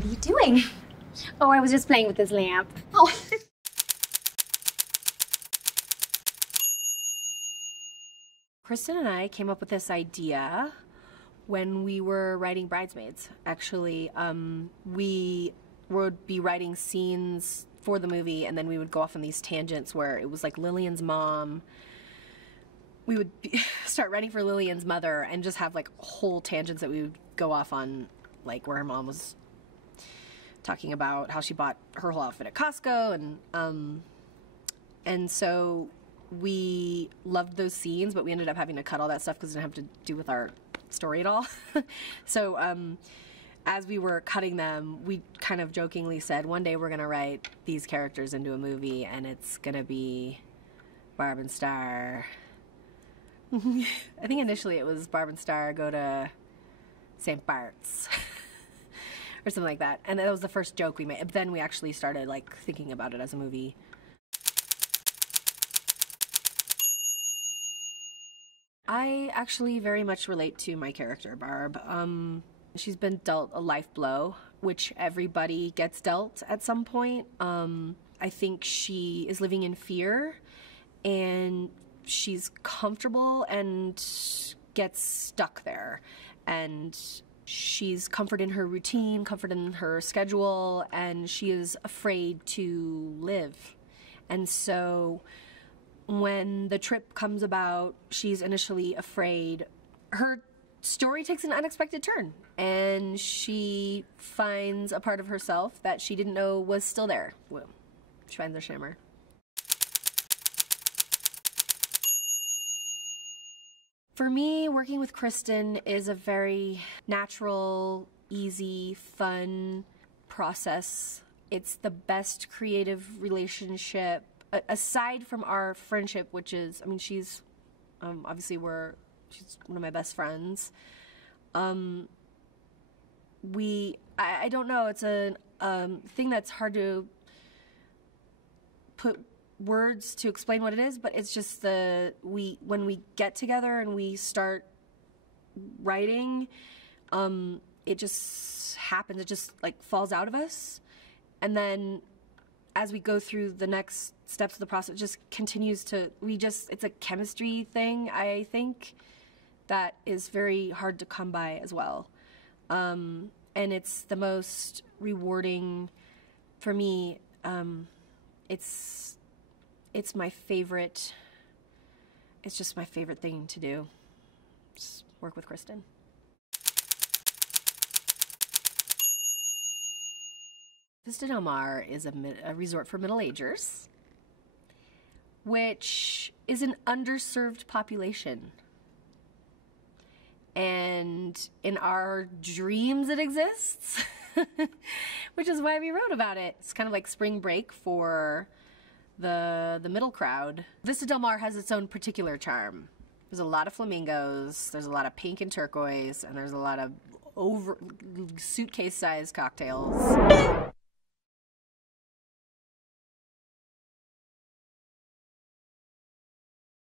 What are you doing? Oh, I was just playing with this lamp. Oh. Kristen and I came up with this idea when we were writing Bridesmaids. Actually, we would be writing scenes for the movie, and then we would go off on these tangents where it was like Lillian's mom. We would start writing for Lillian's mother and just have like whole tangents that we would go off on, like where her mom was talking about how she bought her whole outfit at Costco, and so we loved those scenes, but we ended up having to cut all that stuff because it didn't have to do with our story at all. So as we were cutting them, we kind of jokingly said, one day we're going to write these characters into a movie, and it's going to be Barb and Star. I think initially it was Barb and Star go to St. Bart's or something like that. And that was the first joke we made. But then we actually started like thinking about it as a movie. I actually very much relate to my character, Barb. She's been dealt a life blow, which everybody gets dealt at some point. I think she is living in fear, and she's comfortable and gets stuck there. And she's comfort in her routine, comfort in her schedule, and she is afraid to live. And so when the trip comes about, she's initially afraid. Her story takes an unexpected turn, and she finds a part of herself that she didn't know was still there. Well, she finds her shimmer. For me, working with Kristen is a very natural, easy, fun process. It's the best creative relationship aside from our friendship, which is, I mean, she's obviously she's one of my best friends. I don't know, it's a thing that's hard to put words to explain what it is, but it's just when we get together and we start writing, it just happens. It just like falls out of us, and then as we go through the next steps of the process, it just continues to, it's a chemistry thing, I think, that is very hard to come by as well. And it's the most rewarding for me. It's my favorite, it's just my favorite thing to do, just work with Kristen. Vista Del Mar is a resort for middle-agers, which is an underserved population. And in our dreams it exists, which is why we wrote about it. It's kind of like spring break for the middle crowd. Vista Del Mar has its own particular charm. There's a lot of flamingos, there's a lot of pink and turquoise, and there's a lot of suitcase-sized cocktails.